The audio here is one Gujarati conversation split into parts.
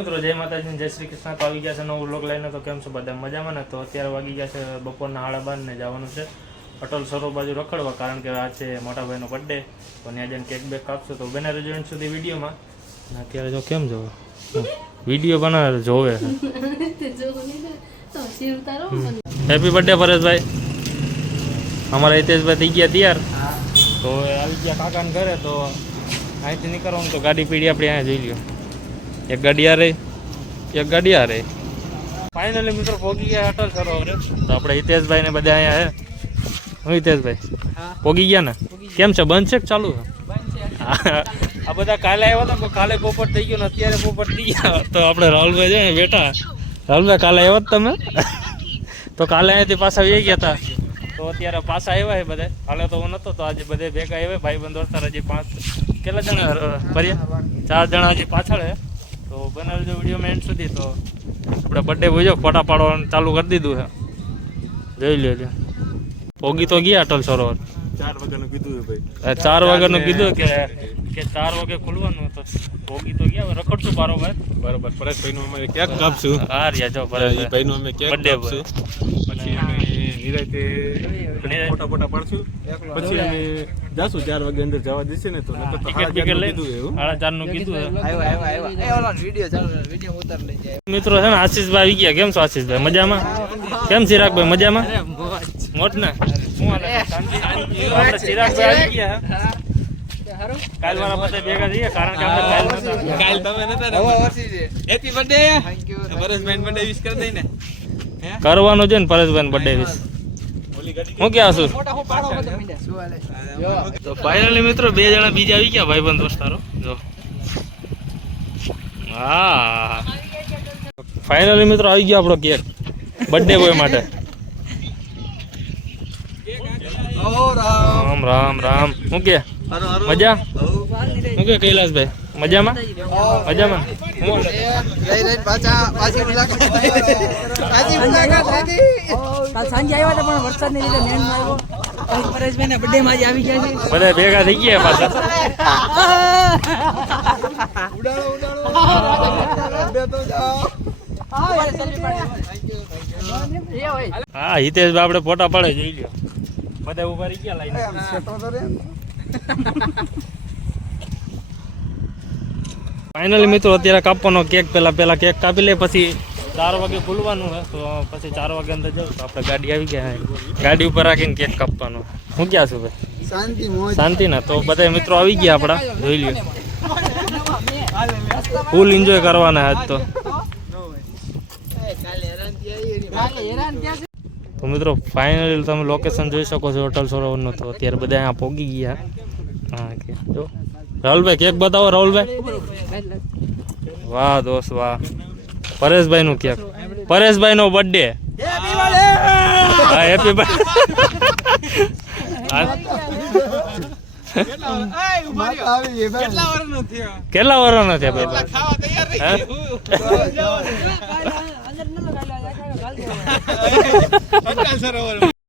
મિત્રો જય માતાજી જય શ્રી કૃષ્ણ. તો આવી ગયા છે નવું લોક લઈને. તો કેમ છો? બધા મજામાં ને? તો અત્યારે વાગી ગયા છે બપોરના હાડા બાર ને જવાનું છે. અટલ સરોવર બાજુ રખડવા કારણ કે આ છે મોટાભાઈનો બર્થડે તો ત્યાં જઈને કેક બેક કાપશો તો બેના રહેજો સુધી વિડીયોમાં. અત્યારે જો કેમ જોવો વીડિયો બનાવે જોવે. હેપી બર્થડે પરેશભાઈ. અમારા હિતેશભાઈ થઈ ગયા તૈયાર. તો આવી ગયા કાકાને ઘરે. તો અહીંથી નીકળવાનું તો ગાડી પીડી આપણે અહીંયા જોઈ લ્યો. એક ગાડી આ રહી એક ગાડી આ રહી ફાઇનલી મિત્રો પોગી ગયા અટલ સરોવર. તો આપણે હિતેશભાઈ ને બધા અહીંયા હે. હું હિતેશભાઈ? પોગી ગયા ને? કેમ છે? બંધ છે કે ચાલુ છે? આ બધા કાલે આવ્યા હતા કાલે પોપટ થઈ ગયો ને અત્યારે પોપટ થઈ ગયા. તો આપણે રાહુલભાઈ છે બેઠા. રાહુલભાઈ કાલે આવ્યા તમે? તો કાલે અહીંયાથી પાછા વી ગયા હતા તો અત્યારે પાછા આવ્યા છે બધા. કાલે તો હું નતો તો આજે બધે ભેગા આવ્યા. ભાઈ બંધ દોસ્તાર હજી પાંચ કેટલા જણા? ફર્યા? ચાર જણા હજી પાછળ છે તો બનાવજો વીડિયો એન્ડ સુધી તો. આપણે બર્થડે બોજો ફોટા પાડવાનું ચાલુ કરી દીધું છે. જોઈ લેજો પોગી તો ગયા અટલ સરોવર. ચાર વાગ્યાનું કીધું ભાઈ. ચાર વાગ્યાનું કીધું કે કે ચાર વાગે ખુલવાનું તો ભોગી તો ગયા રખડશું બારો ભાઈ. બરોબર પરેશભાઈ નું અમે કેક કાપશું. હા રહ્યા જો એ ભાઈ નું અમે ક્યાંક કાપશું. પછી અમે નિરાતે ફોટા ફોટા પાડશું. પછી અમે જાશું ચાર વાગે અંદર જવા દેશે ને તો નકર તો ટિકિટ સાડા બિકિટ કીધું એવું. સાડા ચારનું કીધું આવ્યો આવ્યો આવ્યો. એ ઓલો વિડિયો ચાલુ વિડિયો ઉતાર લઈ જાય. મિત્રો છે ને આશીષભાઈ આવી ગયા. કેમ છો આશીષભાઈ? મજામાં? કેમ ચિરાગભાઈ? મજામાં? મોટ ને ચિરાગભાઈ આવી ગયા કાલ વાળા બધા ભેગા થઈએ કારણ કે આપણે કાલ તમે નતા હેપી બર્થડે થેન્ક યુ પરેશભાઈ બર્થડે વિશ કરી દઈ ને. કરવાનું છે ને પરેશભાઈ બર્થડે વિશ હું ક્યાં છું? તો ફાઇનલી મિત્રો બે જણા બીજા આવી ગયા ભાઈબંધ દોસ્તારો જો. હા. ફાઇનલી મિત્રો આવી ગયો આપણો કેક. બર્થડે બોય માટે. રામ. રામ રામ હું કે? મજા? હું. કે કૈલાસભાઈ? મજામાં? મજામાં? લઈ લઈને પાછા પાછી મુલાકાત. પાછી મુલાકાત લીધી કાલ સાંજે આવ્યા હતા પણ વરસાદને લીધે મેન આવ્યો પરેશભાઈ ના બર્થડે માં આજે આવી ગયા છે. બધા ભેગા થઈ ગયા પાછા. ઉડાડો ઉડાડો હા હિતેશ આપડે ફોટા પાડે જઈ ગયો. બધા ઊભા રહી ગયા લાઈન સેટો તો રે. ફાઇનલી મિત્રો અત્યારે કાપવાનો કેક પેલા પેલા કેક કાપી લે પછી ચાર વાગે ખુલવાનું હે તો પછી ચાર વાગે અંદર જાવ તો આપણે ગાડી આવી ગયા ગાડી ઉપર રાખીને કેક કાપવાનો. હું ક્યાં છું ભાઈ? શાંતિ શાંતિ ના તો બધા મિત્રો આવી ગયા આપણા જોઈ લ્યો. ફૂલ એન્જોય કરવાના આજ તો. તો મિત્રો ફાઇનલી તમે લોકેશન જોઈ શકો છો હોટલ સરોવરનું તો અત્યારે બધા અહીંયા પહોંચી ગયા. હા કે જો. રાહુલભાઈ કેક બતાવો રાહુલભાઈ. વાહ દોસ્ત વાહ. પરેશભાઈ નું કેક પરેશભાઈ નો બર્થડે હા. હેપી બર્થડે કેટલા વર્ષ નો છે ભાઈ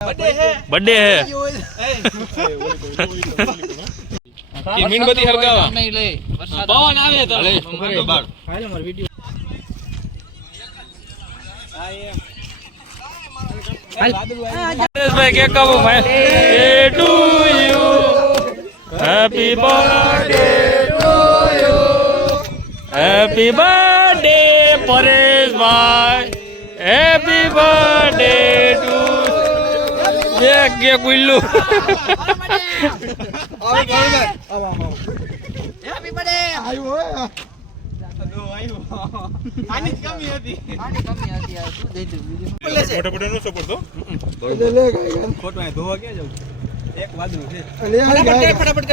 હે? બર્થડે હે મીણબત્તી હરગાવા નહીં લઈ વરસાદ પવન આવે તો પરેશભાઈ કેક કાપો ભાઈ to you happy birthday to you happy birthday Pareshbhai happy birthday to cake cake Ullu happy birthday આવ્યો આની કમી હતી આની કમી હતી આ શું દઈ દઉં બીજું મોટા મોટા નો સપોર્ટ તો લે લે ગાય ખોટું અહીં ધોવા ક્યાં જાવ એક વાદળું છે લે ગાય ફટાફટ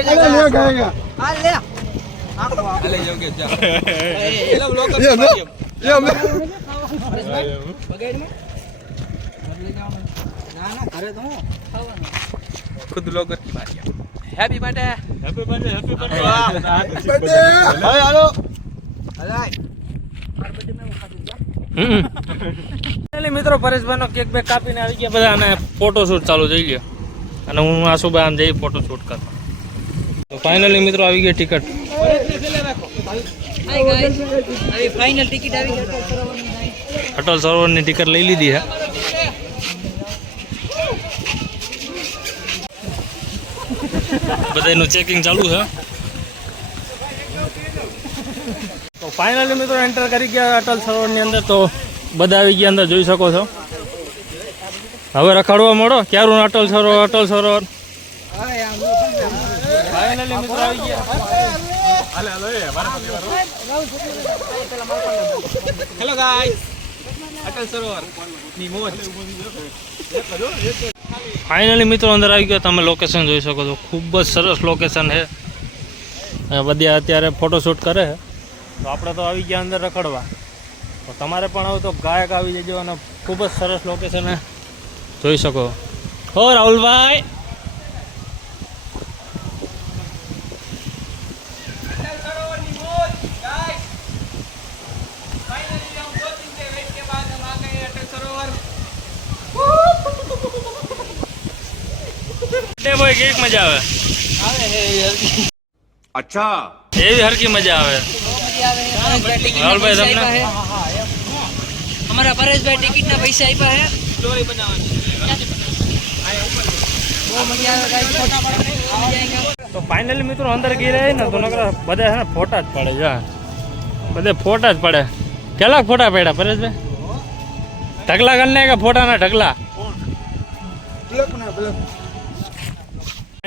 ખુદ લોગર કી બારી happy birthday happy birthday happy birthday happy birthday હાલો હાલો. હાલો મિત્રો પરેશભાઈનો કેક બેક કાપીને આવી ગયા બધા અને ફોટોશૂટ ચાલુ થઈ ગયો. અને હું આશુભાઈ આમ જઈ ફોટોશૂટ કરવા તો ફાઇનલી મિત્રો આવી ગઈ ટિકિટ અટલ સરોવરની ટિકિટ લઈ લીધી હે. બધાનું ચેકિંગ ચાલુ છે. તો ફાઇનલી મિત્રો એન્ટર કરી ગયા અટલ સરોવરની અંદર તો બધા આવી ગયા અંદર જોઈ શકો છો. હવે રખાડવા મળો. ક્યારું Atal Sarovar Atal Sarovar? Finally hello guys Atal Sarovar. ની મોજ. ફાઇનલી મિત્રો, અંદર આવી ગયો. તમે લોકેશન જોઈ શકો છો. ખૂબ જ સરસ લોકેશન છે. બધા અત્યારે ફોટોશૂટ કરે છે. તો આપણે તો આવી ગયા અંદર રખડવા. તો તમારે પણ આવું તો ગાયક આવી જજો અને ખૂબ જ સરસ લોકેશન જોઈ શકો. હો રાહુલભાઈ! મજા આવે? અચ્છા. મજા આવે. રાહુલભાઈ તમને? અમારા પરેશભાઈ પૈસા આપ્યા તો ફાઇનલી મિત્રો અંદર ગઈ રહી ને તો નકરા બધા છે ફોટા જ પડે જા. બધે ફોટા જ પડે. કેટલાક ફોટા પડ્યા પરેશભાઈ? ઢગલા ને કે ફોટાના ઢગલા? બ્લેક ના બ્લેક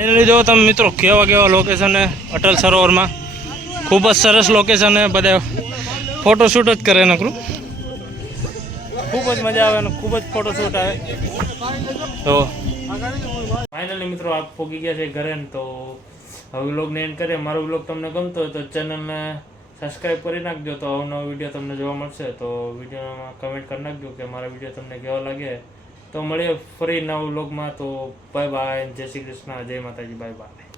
ફાઇનલી જો તમે મિત્રો કેવા કેવા લોકેશન છે અટલ સરોવરમાં? ખૂબ જ સરસ લોકેશન છે, બધા ફોટોશૂટ જ કરે નકરું ખૂબ જ મજા આવે અને ખૂબ જ ફોટોશૂટ આવે. તો ફાઇનલી મિત્રો આપ પોગી ગયા છે ઘરે તો હવે વ્લોગને એન્ડ કરીએ. મારો વ્લોગ તમને ગમતો હોય તો ચેનલને સબસ્ક્રાઈબ કરી નાખજો. તો અવનવો વીડિયો તમને જોવા મળશે. તો વિડીયોમાં કમેન્ટ કરી નાખજો કે મારા વીડિયો તમને કેવો લાગે. તો મળીએ ફરી નવ વ્લોગમાં તો બાય બાય જય શ્રી કૃષ્ણ, જય માતાજી બાય બાય